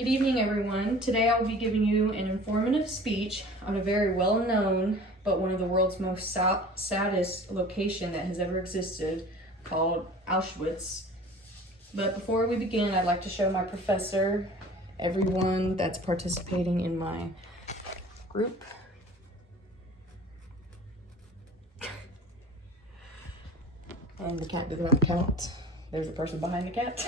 Good evening, everyone. Today I will be giving you an informative speech on a very well-known but one of the world's most saddest location that has ever existed, called Auschwitz. But before we begin, I'd like to show my professor, everyone that's participating in my group. And the cat does not count. There's a person behind the cat.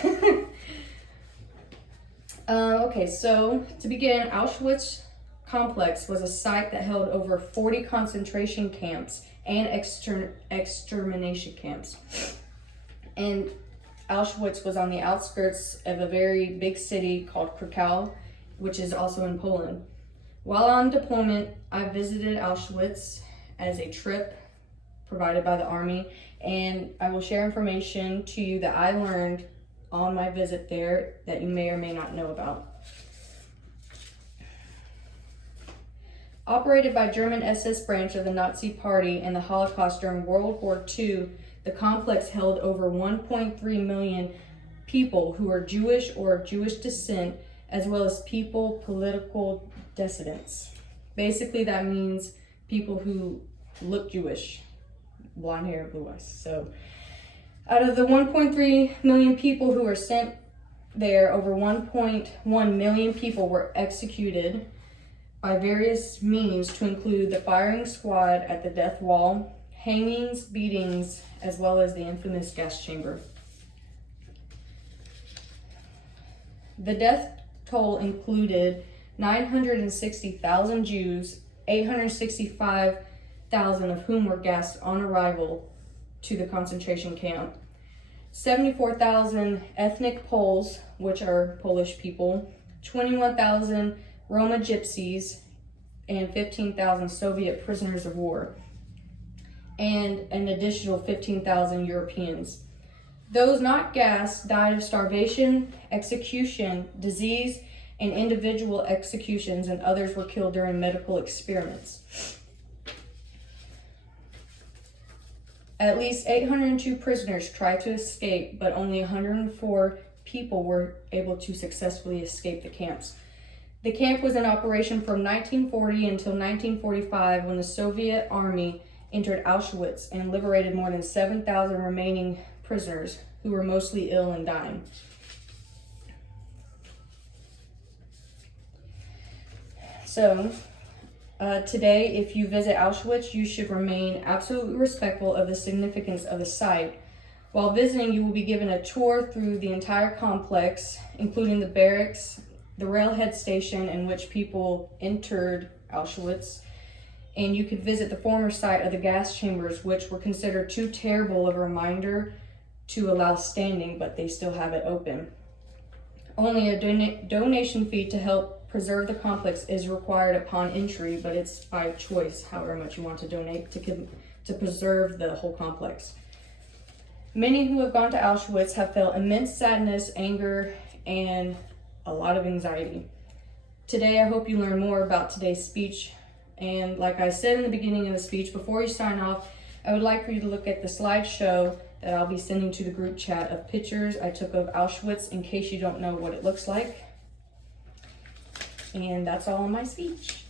Okay, so to begin, Auschwitz complex was a site that held over 40 concentration camps and extermination camps. And Auschwitz was on the outskirts of a very big city called Krakow, which is also in Poland. While on deployment, I visited Auschwitz as a trip provided by the Army, and I will share information to you that I learned on my visit there that you may or may not know about. Operated by German SS branch of the Nazi Party in the Holocaust during World War II, the complex held over 1.3 million people who are Jewish or of Jewish descent, as well as political dissidents. Basically, that means people who look Jewish, blonde hair, blue eyes. So out of the 1.3 million people who were sent there, over 1.1 million people were executed by various means, to include the firing squad at the death wall, hangings, beatings, as well as the infamous gas chamber. The death toll included 960,000 Jews, 865,000 of whom were gassed on arrival to the concentration camp, 74,000 ethnic Poles, which are Polish people, 21,000 Roma gypsies, and 15,000 Soviet prisoners of war, and an additional 15,000 Europeans. Those not gassed died of starvation, execution, disease, and individual executions, and others were killed during medical experiments. At least 802 prisoners tried to escape, but only 104 people were able to successfully escape the camps. The camp was in operation from 1940 until 1945, when the Soviet army entered Auschwitz and liberated more than 7,000 remaining prisoners who were mostly ill and dying. So, today, if you visit Auschwitz, you should remain absolutely respectful of the significance of the site. While visiting, you will be given a tour through the entire complex, including the barracks, the railhead station in which people entered Auschwitz, and you could visit the former site of the gas chambers, which were considered too terrible of a reminder to allow standing, but they still have it open. Only a donation fee to help preserve the complex is required upon entry, but it's by choice however much you want to donate to preserve the whole complex. Many who have gone to Auschwitz have felt immense sadness, anger, and a lot of anxiety. Today, I hope you learn more about today's speech. And like I said in the beginning of the speech, before you sign off, I would like for you to look at the slideshow that I'll be sending to the group chat of pictures I took of Auschwitz, in case you don't know what it looks like. And that's all in my speech.